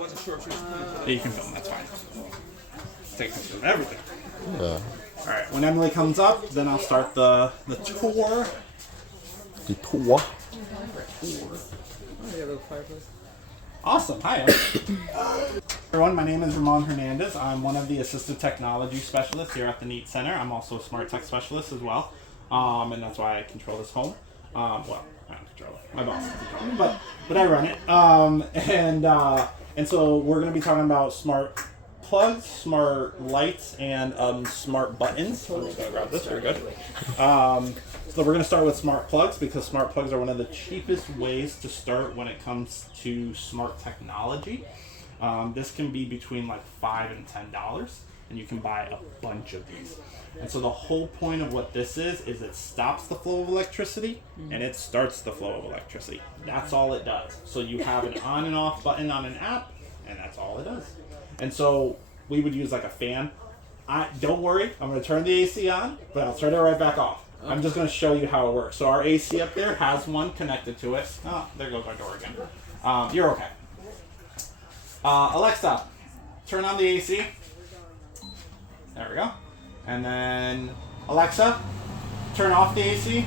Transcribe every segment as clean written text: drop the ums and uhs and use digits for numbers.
Yeah, you can film, that's fine. Take a picture of everything. Yeah. Alright, when Emily comes up, then I'll start the tour. The tour. Awesome, hi everyone, my name is Ramon Hernandez. I'm one of the assistive technology specialists here at the NEAT Center. I'm also a smart tech specialist as well, and that's why I control this home. Well, I don't control it, my boss controls it, but I run it. And so we're going to be talking about smart plugs, smart lights, and smart buttons. I'm just going to grab this, very good. So we're going to start with smart plugs because smart plugs are one of the cheapest ways to start when it comes to smart technology. This can be between like $5 and $10, and you can buy a bunch of these. And so the whole point of what this is it stops the flow of electricity and it starts the flow of electricity. That's all it does. So you have an on and off button on an app, and that's all it does. And so we would use like a fan. Don't worry, I'm going to turn the AC on, but I'll turn it right back off. I'm just going to show you how it works. So our AC up there has one connected to it. Oh, there goes our door again. You're okay. Alexa, turn on the AC. There we go. And then, Alexa, turn off the AC.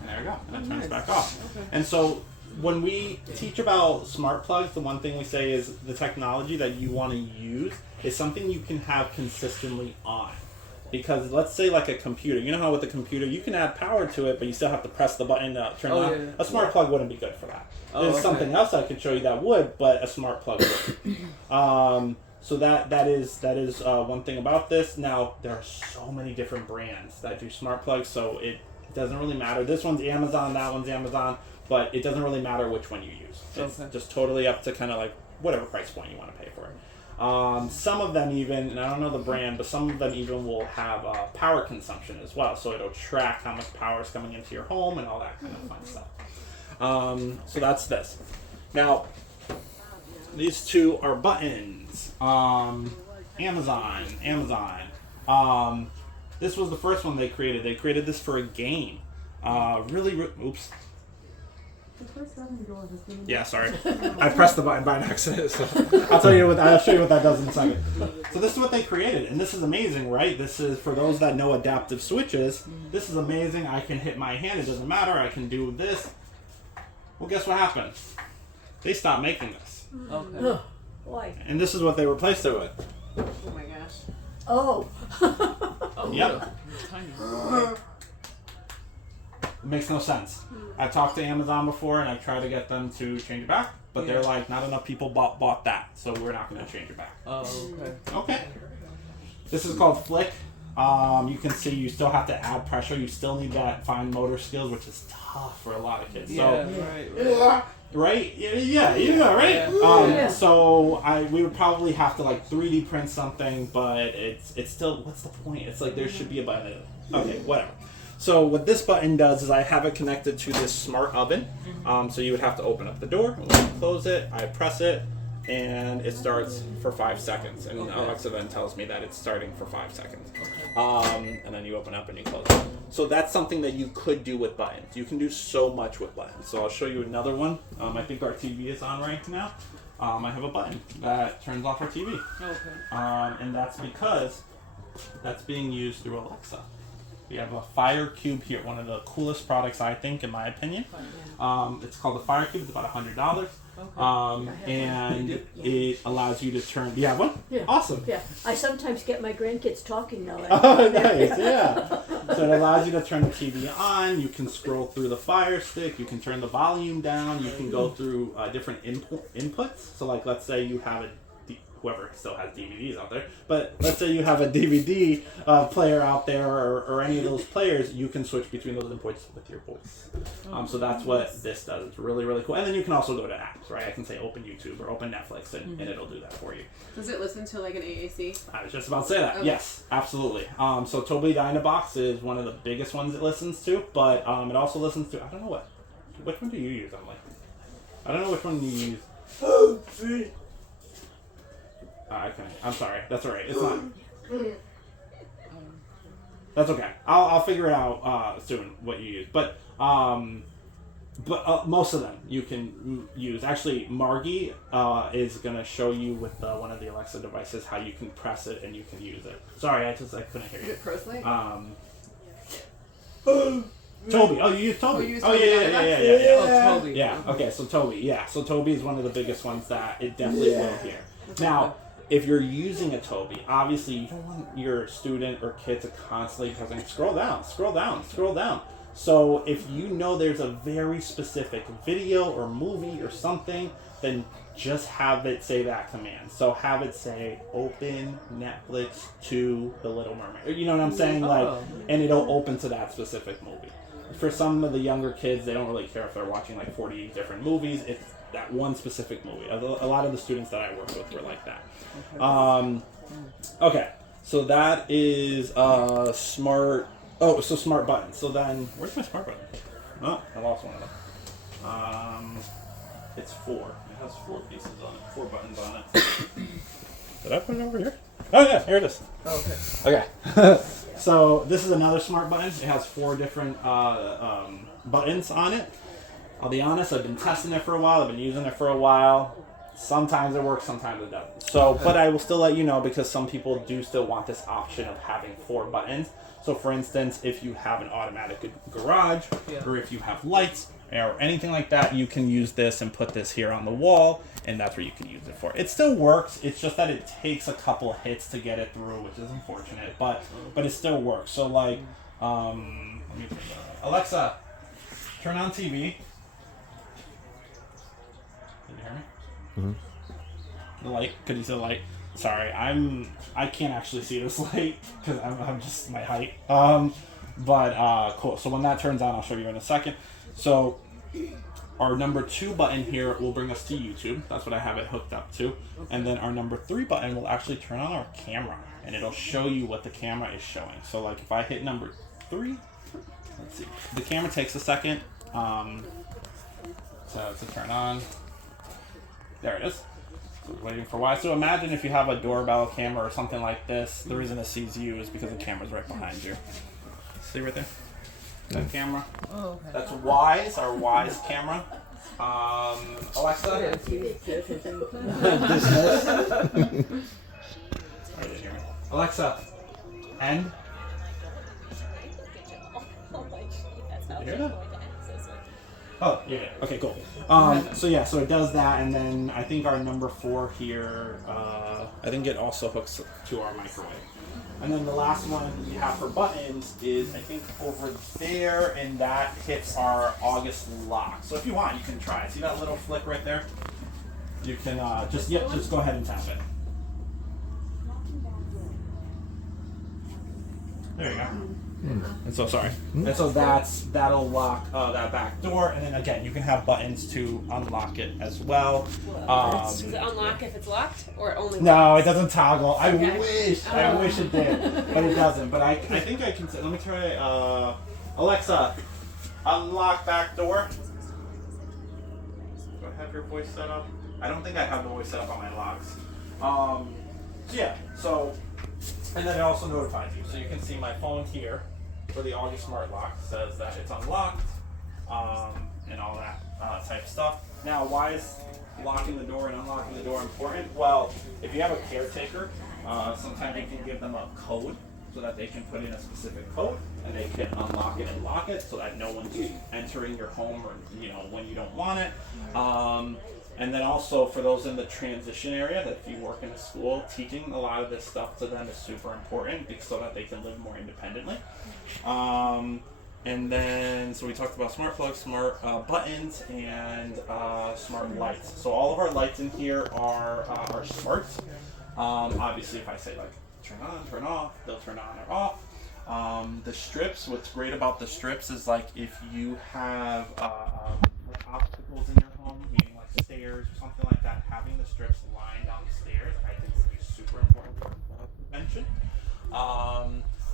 And there we go. And it turns back off. Okay. And so when we teach about smart plugs, the one thing we say is the technology that you want to use is something you can have consistently on. Because let's say like a computer, you know how with a computer you can add power to it, but you still have to press the button to turn it on? Yeah. A smart plug wouldn't be good for that. There's something else I could show you that would, but a smart plug would. So that is one thing about this. Now there are so many different brands that do smart plugs, so it doesn't really matter. This one's Amazon, that one's Amazon, but it doesn't really matter which one you use. It's just totally up to kind of like whatever price point you want to pay for it. Some of them even, and I don't know the brand, but some of them even will have power consumption as well. So it'll track how much power is coming into your home and all that kind of fun stuff. So that's this. Now, these two are buttons. Amazon. This was the first one they created. They created this for a game. Oops. Yeah, sorry. I pressed the button by an accident. So I'll show you what that does in a second. So this is what they created, and this is amazing, right? This is for those that know adaptive switches. This is amazing. I can hit my hand. It doesn't matter. I can do this. Well, guess what happened? They stopped making this. Okay. Why? And this is what they replaced it with. Oh my gosh. Oh. Yep. Tiny. It makes no sense. I've talked to Amazon before and I've tried to get them to change it back, but they're like, not enough people bought that, so we're not going to change it back. Oh, okay. Okay. This is called Flick. You can see you still have to add pressure. You still need that fine motor skills, which is tough for a lot of kids. Yeah, so, right? Yeah, right? Yeah. So we would probably have to like 3D print something, but it's still, what's the point? It's like there should be a button. Okay, whatever. So what this button does is I have it connected to this smart oven. So you would have to open up the door, close it, I press it, and it starts for 5 seconds. And Alexa then tells me that it's starting for 5 seconds. And then you open up and you close it. So that's something that you could do with buttons. You can do so much with buttons. So I'll show you another one. I think our TV is on right now. I have a button that turns off our TV. Okay. And that's because that's being used through Alexa. We have a Fire Cube here, one of the coolest products I think, in my opinion. It's called the Fire Cube. It's about $100. And it allows you to turn. Do you have one? Yeah. Awesome. Yeah. I sometimes get my grandkids talking now. Oh, nice. Yeah. So it allows you to turn the TV on. You can scroll through the Fire Stick. You can turn the volume down. You can go through different inputs. So, like, let's say you have whoever still has DVDs out there, but let's say you have a DVD player out there or any of those players, you can switch between those inputs with your voice. So that's what this does. It's really, really cool. And then you can also go to apps, right? I can say open YouTube or open Netflix and it'll do that for you. Does it listen to like an AAC? I was just about to say that. Okay. Yes, absolutely. So Tobii Dynabox is one of the biggest ones it listens to, but it also listens to, I don't know which one do you use, Emily? I don't know which one you use. Okay, I'm sorry. That's all right. It's not. That's okay. I'll figure it out soon what you use. But But most of them you can use. Actually, Margie is gonna show you with one of the Alexa devices how you can press it and you can use it. Sorry, I couldn't hear Is you. it Presley? Toby. Oh, you use Toby. Oh, you use Oh, Toby yeah. Oh, Toby. Yeah. Okay, so Toby. Yeah, so Toby is one of the biggest ones that it definitely will hear. Now, if you're using a Toby, obviously you don't want your student or kid to constantly pressing scroll down. So if you know there's a very specific video or movie or something, then just have it say that command. So have it say open Netflix to The Little Mermaid. You know what I'm saying? And it'll open to that specific movie. For some of the younger kids, they don't really care if they're watching like 40 different movies. It's that one specific movie. A lot of the students that I work with were like that. Okay, so that is smart. Oh, so smart buttons. So then, where's my smart button? Oh, I lost one of them. It's 4. It has 4 pieces on it. 4 buttons on it. Did I put it over here? Oh yeah, here it is. Oh, okay. Okay. So this is another smart button. It has 4 different buttons on it. I'll be honest, I've been testing it for a while. I've been using it for a while. Sometimes it works, sometimes it doesn't. So, but I will still let you know because some people do still want this option of having 4 buttons. So for instance, if you have an automatic garage or if you have lights or anything like that, you can use this and put this here on the wall, and that's where you can use it for. It still works. It's just that it takes a couple hits to get it through, which is unfortunate, but it still works. So like, let me Alexa, turn on TV. Did you hear me? Mm-hmm. The light. Could you see the light? Sorry, I can't actually see this light because I'm just my height. But cool. So when that turns on, I'll show you in a second. So our number 2 button here will bring us to YouTube. That's what I have it hooked up to. And then our number 3 button will actually turn on our camera, and it'll show you what the camera is showing. So like if I hit number 3, let's see. The camera takes a second to turn on. There it is. So we're waiting for a while. So imagine if you have a doorbell camera or something like this. The reason it sees you is because the camera's right behind you. See right there? That camera. Oh, okay. That's Wise, our Wise camera. Alexa. Alexa. End. Did you hear that? Oh, yeah. Okay, cool. So yeah, so it does that, and then I think our number 4 here, I think it also hooks to our microwave. And then the last one we have for buttons is, I think, over there, and that hits our August lock. So if you want, you can try it. See that little flick right there? You can just go ahead and tap it. There you go. And so sorry. And so that'll lock that back door, and then again you can have buttons to unlock it as well. Does it unlock if it's locked or only? No, it doesn't toggle. I Okay. wish it did, but it doesn't. But I think I can. Let me try. Alexa, unlock back door. Do I have your voice set up? I don't think I have the voice set up on my locks. So yeah. So. And then it also notifies you. So you can see my phone here for the August Smart Lock says that it's unlocked and all that type of stuff. Now, why is locking the door and unlocking the door important? Well, if you have a caretaker, sometimes you can give them a code so that they can put in a specific code and they can unlock it and lock it so that no one's entering your home or when you don't want it. And then also for those in the transition area, that if you work in a school, teaching a lot of this stuff to them is super important so that they can live more independently. And then, so we talked about smart plugs, smart buttons, and smart lights. So all of our lights in here are smart. Obviously, if I say like turn on, turn off, they'll turn on or off. The strips, what's great about the strips is like if you have like obstacles in your home, meaning like stairs or something like that, having the strips lined down the stairs, I think would be super important for prevention.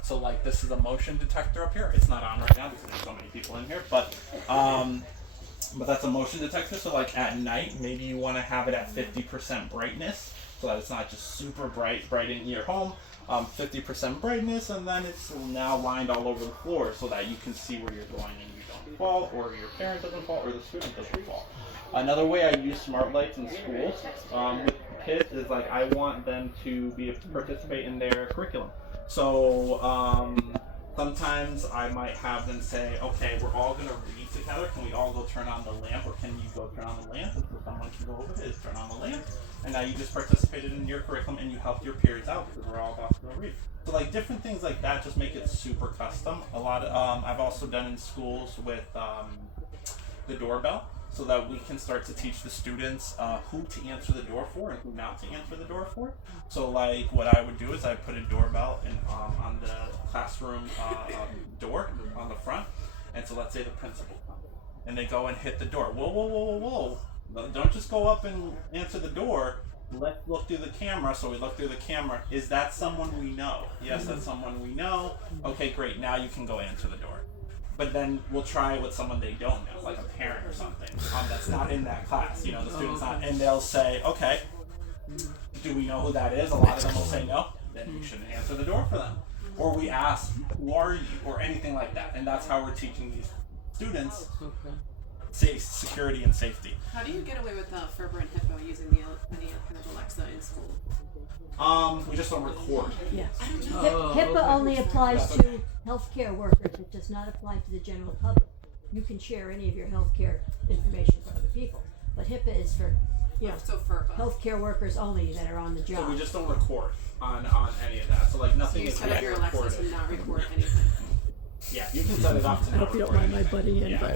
So like this is a motion detector up here. It's not on right now because there's so many people in here, but But that's a motion detector, so like at night, maybe you want to have it at 50% brightness, so that it's not just super bright in your home. 50% brightness, and then it's now lined all over the floor so that you can see where you're going and you don't fall, or your parent doesn't fall, or the student doesn't fall. Another way I use smart lights in schools with kids is like I want them to participate in their curriculum. So sometimes I might have them say, okay, we're all going to read together. Can we all go turn on the lamp, or can you go turn on the lamp? And so someone can go over is turn on the lamp. And now you just participated in your curriculum and you helped your peers out because we're all about to go read. So like different things like that just make it super custom. A lot of I've also done in schools with the doorbell, so that we can start to teach the students who to answer the door for and who not to answer the door for. So like what I would do is I put a doorbell on the classroom door on the front, and so let's say the principal comes and they go and hit the door. Whoa. Don't just go up and answer the door. Let's look through the camera. So we look through the camera. Is that someone we know? Yes, that's someone we know. Okay, great. Now you can go answer the door. But then we'll try it with someone they don't know, like a parent or something, that's not in that class. The student's not, and they'll say, okay, do we know who that is? A lot of them will say no. Then you shouldn't answer the door for them. Or we ask, who are you? Or anything like that. And that's how we're teaching these students security and safety. How do you get away with Ferber and Hippo using any kind of Alexa in school? We just don't record. Yeah. Oh, HIPAA only applies to healthcare workers. It does not apply to the general public. You can share any of your healthcare information for other people, but HIPAA is for, So FERPA. healthcare workers only that are on the job. So we just don't record on any of that. So like nothing You is set up your Alexa recorded. to not record anything. Yeah, you can set it up to I not hope you don't record mind my anything. butting in, Yeah. but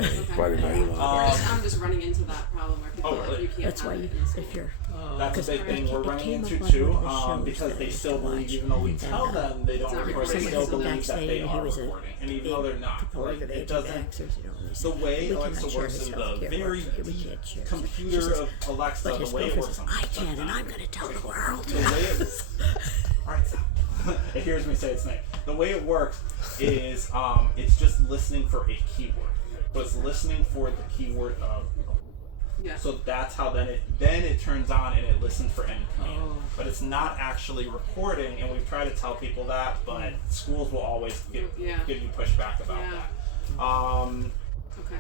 I'm just running into that problem where people Oh, are like, really? you can't that's have why it in school. if you're That's a big thing we're it running came into up on too, one of the shows because that they I still used to believe, watch, even though we and, tell them they don't not record, they recording, still so believe that they he are was recording, and even though they're not, like, it doesn't. The way Alexa works in the very deep computer of Alexa, the way it works on I can, and I'm going to tell the world. the way it, all right, stop. It hears me say its name. The way it works is it's just listening for a keyword. So it's listening for the keyword of. Yeah. So that's how then it turns on and it listens for any command. But it's not actually recording, and we've tried to tell people that, but schools will always give you pushback about that. Okay.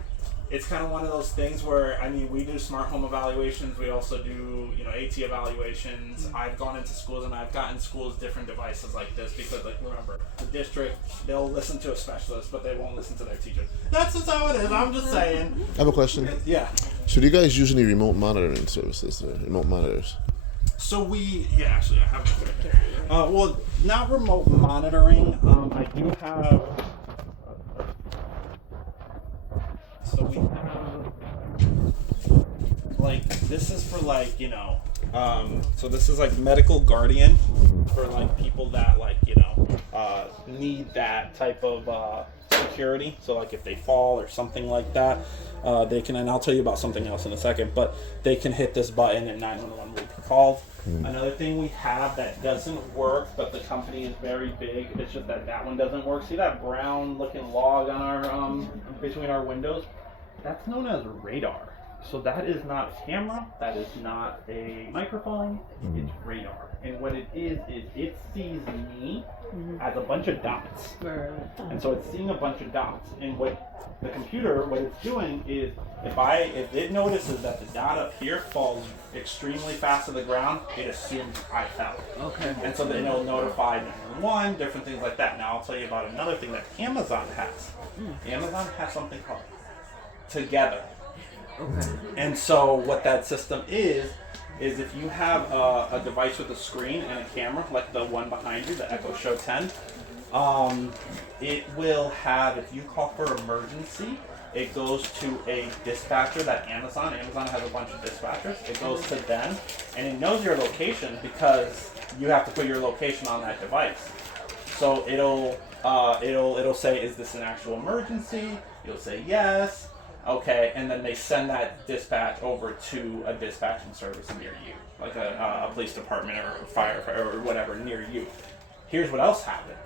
It's kind of one of those things where, we do smart home evaluations. We also do, AT evaluations. I've gone into schools and I've gotten schools different devices like this because, like, remember, the district, they'll listen to a specialist, but they won't listen to their teacher. That's just how it is. I'm just saying. I have a question. Yeah. So do you guys use any remote monitoring services, remote monitors? So actually, I have it right here. Well, not remote monitoring. I do have. So we have, like, this is for, like, so this is like Medical Guardian for, like, people that, like, need that type of security. So, like, if they fall or something like that, they can, and I'll tell you about something else in a second, but they can hit this button and 911 will be called. Another thing we have that doesn't work, but the company is very big, it's just that one doesn't work. See that brown looking log on our, between our windows? That's known as radar. So that is not a camera, that is not a microphone, it's radar. And what it is it sees me as a bunch of dots. And so it's seeing a bunch of dots. And what the computer, what it's doing is, if it notices that the dot up here falls extremely fast to the ground, it assumes I fell. Okay. And so then it'll notify 911, different things like that. Now I'll tell you about another thing that Amazon has. Amazon has something called Together. Okay. And so what that system is if you have a device with a screen and a camera, like the one behind you, the Echo Show 10, it will have, if you call for emergency, it goes to a dispatcher that Amazon has a bunch of dispatchers. It goes to them, and it knows your location because you have to put your location on that device. So it'll say, is this an actual emergency? You'll say yes. Okay, and then they send that dispatch over to a dispatching service near you, like a police department or a fire or whatever near you. Here's what else happens.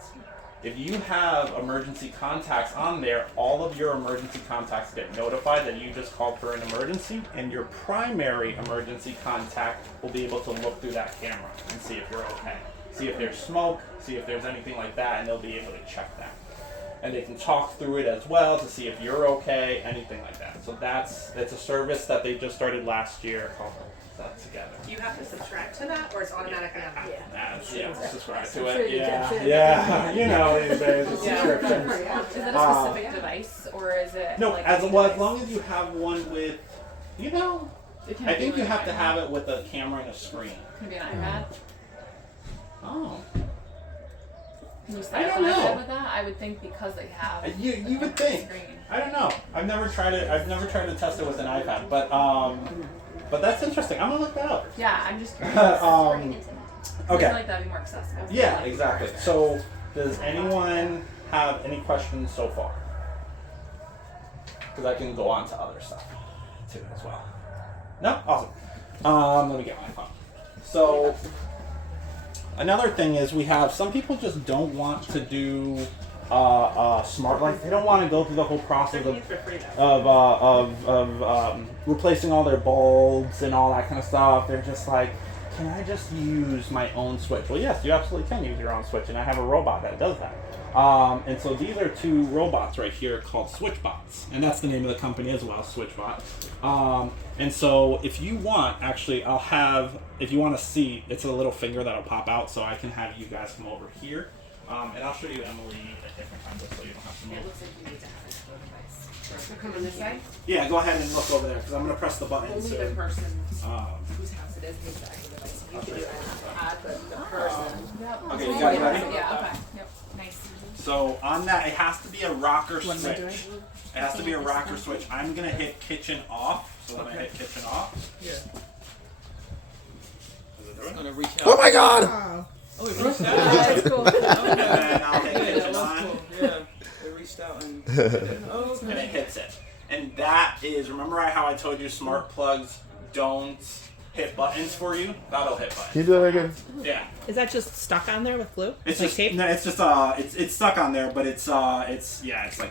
if you have emergency contacts on there, all of your emergency contacts get notified that you just called for an emergency, and your primary emergency contact will be able to look through that camera and see if you're okay. See if there's smoke, see if there's anything like that, and they'll be able to check that. And they can talk through it as well to see if you're okay, anything like that. So that's a service that they just started last year called That Together. Do you have to subscribe to that, or it's automatically on? Subscribe to Sure it. you Yeah, can. yeah. You know, these days, it's subscriptions. Is it a specific device, or is it No, like as any well, as device? long as you have one with, you know, It can I be think you like have an to iPad. have it with a camera and a screen. Can it be an iPad? Oh, Can you set I up don't an know. iPad with that? I would think because they have. you would think. Screen. I don't know. I've never tried it. I've never tried to test it with an iPad, but that's interesting. I'm gonna look that up. Yeah, I'm just curious. I feel Okay. like that'd be more accessible. for, Yeah, like, exactly. cars. So, does anyone have any questions so far? Because I can go on to other stuff too as well. No? Awesome. Let me get my phone. So, another thing is we have some people just don't want to do smart lights. They don't want to go through the whole process of replacing all their bulbs and all that kind of stuff. They're just like, can I just use my own switch? Well, yes, you absolutely can use your own switch, and I have a robot that does that. And so these are two robots right here called SwitchBots, and that's the name of the company as well, SwitchBot. And so if you want, actually, if you want to see, it's a little finger that'll pop out, so I can have you guys come over here, and I'll show you Emily at different times, so you don't have to It move. looks like you need to have a device. So come on this side. Yeah, go ahead and look over there, because I'm going to press the button. Only So, the person um, whose house it is needs the actual device. You I'll can show do you. an iPad, but the person. Yep. Okay, you guys ready? Yeah. Okay. Yep. Nice. So on that, it has to be a rocker switch. It has to be a rocker switch. I'm gonna hit kitchen off. So when I hit kitchen off, Yeah. is it doing? I'm gonna reach out. Oh my god! Oh, it reached out. That's cool. And then I'll hit Yeah, that kitchen was on, cool. Yeah, it reached out and. Oh, and it hits it. And that is, remember how I told you smart plugs don't hit buttons for you? That'll hit Can you buttons. do that again? Yeah. Is that just stuck on there with glue? It's like just tape? no. It's just it's stuck on there, but it's like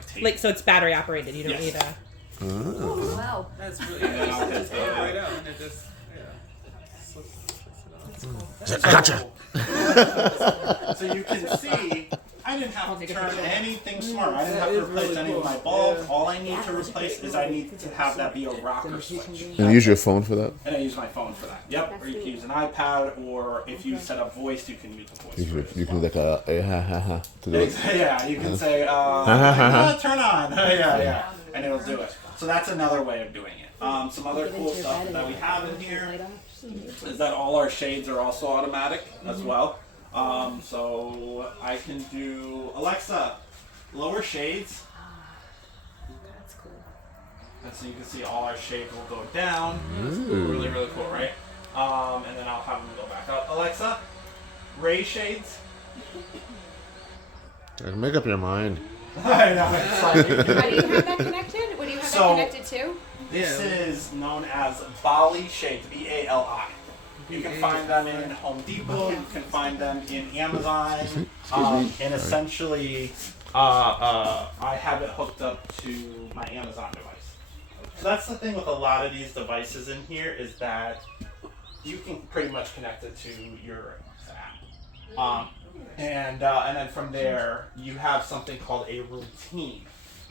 tape. Like so, it's battery operated. You don't Yes. need a. Oh, wow. that's really. And then I'll It hit just came right out and it just. Yeah. Gotcha. So you can see, I didn't have to turn anything smart. I didn't have to That is replace really any of cool. my bulbs. Yeah. All I need to replace is I need to have that be a rocker switch. And you use your phone for that? And I use my phone for that. Yep. Or you can use an iPad, or if you set up voice, you can use the voice. for it You as can well. like ha ha ha to do it. Yeah, you can say, turn on. Yeah. And it'll do it. So that's another way of doing it. Some other cool stuff that we have in here is that all our shades are also automatic as well. So I can do, Alexa, lower shades. That's cool. And so you can see all our shades will go down. Really, really cool, right? And then I'll have them go back up. Alexa, raise shades. Make up your mind. I know, it's like, How do you have that connected? What do you have So- that connected to? this is known as Bali shades, B-A-L-I. You can find them in Home Depot, you can find them in Amazon, and essentially, I have it hooked up to my Amazon device. So that's the thing with a lot of these devices in here is that you can pretty much connect it to your app. And then from there, you have something called a routine.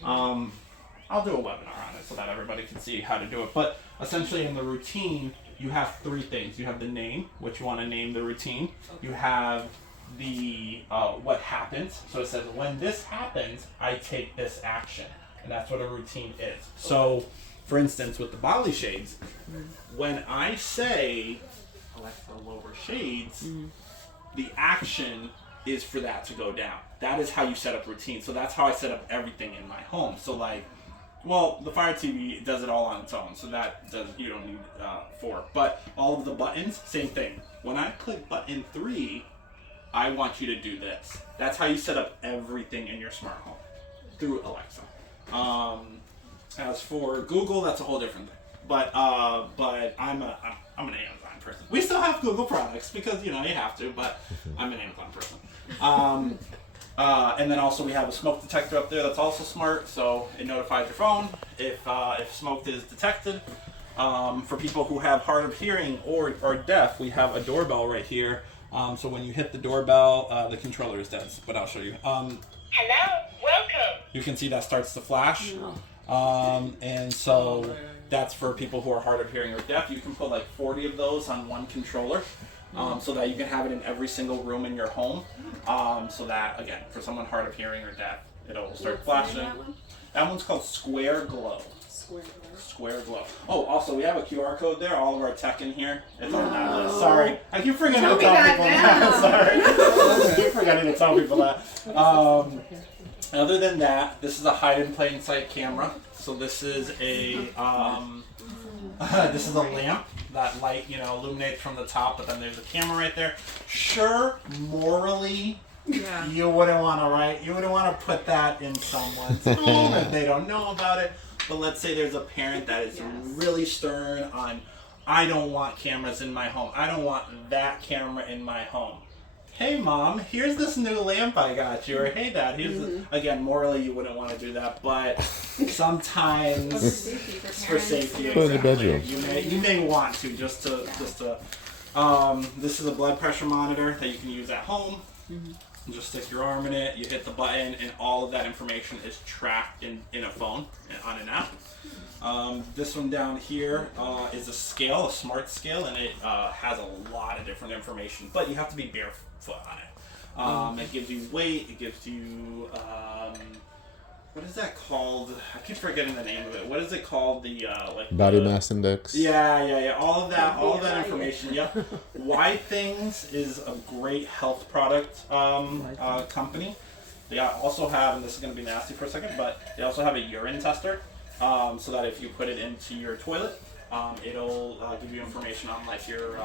I'll do a webinar on it so that everybody can see how to do it. But essentially in the routine, you have three things. You have the name, which you want to name the routine. You have the what happens. So it says, when this happens, I take this action. And that's what a routine is. So, for instance, with the Bali shades, when I say, Alexa, lower shades, the action is for that to go down. That is how you set up routine. So that's how I set up everything in my home. So like, well, the Fire TV does it all on its own, so you don't need 4. But all of the buttons, same thing. When I click button 3, I want you to do this. That's how you set up everything in your smart home through Alexa. As for Google, that's a whole different thing. But I'm an Amazon person. We still have Google products because you have to, but I'm an Amazon person. And then also we have a smoke detector up there that's also smart, so it notifies your phone if smoke is detected. For people who have hard of hearing or deaf, we have a doorbell right here. So when you hit the doorbell, the controller is dead, but I'll show you. Hello, welcome. You can see that starts to flash. And so that's for people who are hard of hearing or deaf. You can put like 40 of those on one controller. So that you can have it in every single room in your home. So that, again, for someone hard of hearing or deaf, it'll start flashing. That one's called Square Glow. Square Glow. Oh, also, we have a QR code there. All of our tech in here. It's on that list. Sorry. I keep forgetting to tell people that. Sorry. I keep forgetting to tell people that. Other than that, this is a hide in plain sight camera. So this is a this is a lamp that light, illuminates from the top, but then there's a camera right there. Sure, morally, you wouldn't want to, right? You wouldn't want to put that in someone's home if they don't know about it. But let's say there's a parent that is really stern on, I don't want cameras in my home. I don't want that camera in my home. Hey mom, here's this new lamp I got you. Or hey dad, here's again, morally you wouldn't want to do that, but sometimes for safety. Put it in the bedroom. You may want to just to this is a blood pressure monitor that you can use at home. You just stick your arm in it, you hit the button, and all of that information is tracked in a phone on an app. This one down here is a scale, a smart scale, and it has a lot of different information, but you have to be barefoot on it. It gives you weight, it gives you, what is that called? I keep forgetting the name of it. What is it called? The Body mass index. Yeah. All of that information. Yep. Why Things is a great health product company. They also have, and this is going to be nasty for a second, but they also have a urine tester, so that if you put it into your toilet, it'll give you information on like your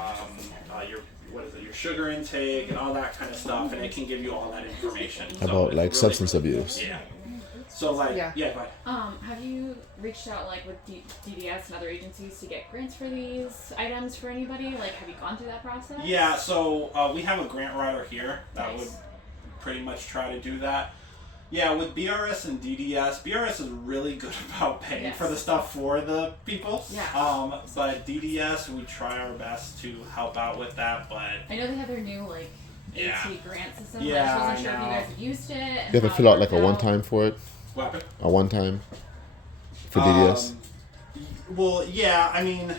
your sugar intake and all that kind of stuff, and it can give you all that information About like really substance abuse. Yeah. So go ahead. Have you reached out like with DDS and other agencies to get grants for these items for anybody? Like, have you gone through that process? Yeah. So we have a grant writer here that would pretty much try to do that. Yeah, with BRS and DDS, BRS is really good about paying for the stuff for the people. Yeah. But DDS, we try our best to help out with that, but I know they have their new like AT grant system. Yeah, I just wasn't sure if I you know. guys have used it. And You have to how fill it out like a worked one-time for it. what happened? A one-time for DDS. Well, yeah, I mean,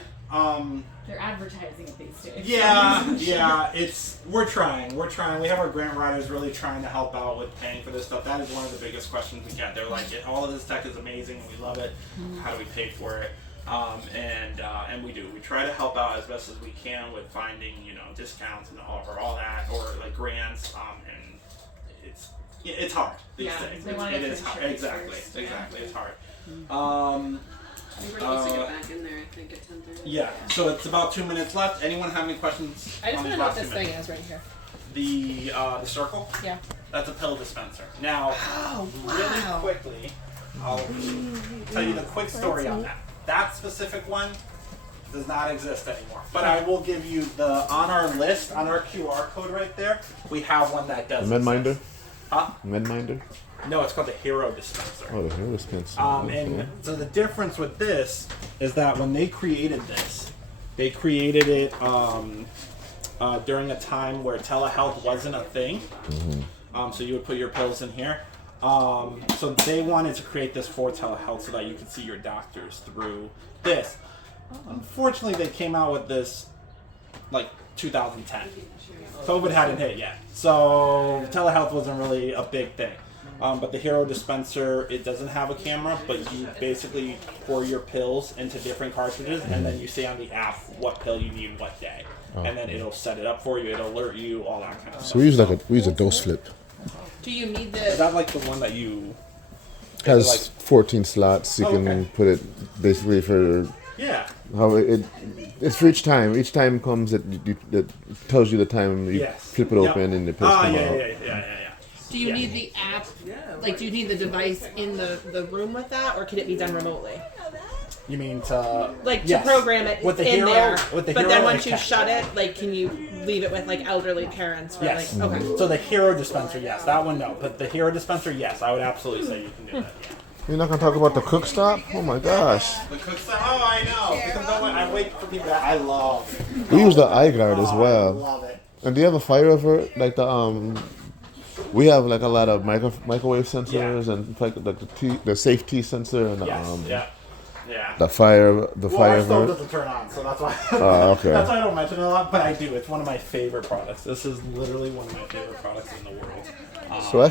They're advertising it these days. we're trying. We have our grant writers really trying to help out with paying for this stuff. That is one of the biggest questions we get. They're like, all of this tech is amazing, and we love it. How do we pay for it? And we do. We try to help out as best as we can with finding, discounts and all that, or like grants. And it's hard these days. They want to It get is for hard. insurance Exactly. first, It's hard. We're supposed to get back in there, I think, at 10:30. Yeah. So it's about 2 minutes left. Anyone have any questions? I just on want to these know what last this 2 thing minutes? is right here. The circle. Yeah. That's a pill dispenser. Now, really quickly, I'll tell you the quick story on that. That specific one does not exist anymore. But I will give you on our list, on our QR code right there, we have one that does. MedMinder? Huh? MedMinder? No, it's called the Hero Dispenser. Oh, the hair dispenser. And so the difference with this is that when they created this, they created it during a time where telehealth wasn't a thing. So you would put your pills in here. So they wanted to create this for telehealth so that you could see your doctors through this. Unfortunately, they came out with this like 2010. COVID hadn't hit yet. So telehealth wasn't really a big thing. But the Hero Dispenser, it doesn't have a camera, but you basically pour your pills into different cartridges, and then you say on the app what pill you need what day. And then it'll set it up for you, it'll alert you, all that kind of stuff. So we use a dose flip. Do you need Is the? that like the one that you... It has like- 14 slots. You Oh, can okay. put it basically for Yeah. how it's for each time. Each time comes it tells you the time you Yes. flip it Yep. open and the pills Ah, come yeah, out. yeah. Do you need the app? Like, do you need the device in the room with that, or can it be done remotely? You mean to Like yes. to program it with the in hero, there, with the but hero, then I once you can. shut it, like, can you leave it with like elderly parents? Or, Yes. Like, okay. So the hero dispenser, yes. That one, no. But the hero dispenser, yes. I would absolutely say you can do that. Yeah. You're not gonna talk about the cook stop? Oh my gosh. The cook stuff. Oh, I know. Because I wait for people. I love. We use the iGuard as I well. love it. And do you have a fire avert? Like the we have like a lot of microwave sensors and like the safety sensor and Yes. Yeah. the fire Well, fire our stove avert. doesn't turn on, so that's why. Oh, okay. That's why I don't mention it a lot, but I do. It's one of my favorite products. This is literally one of my favorite products in the world. So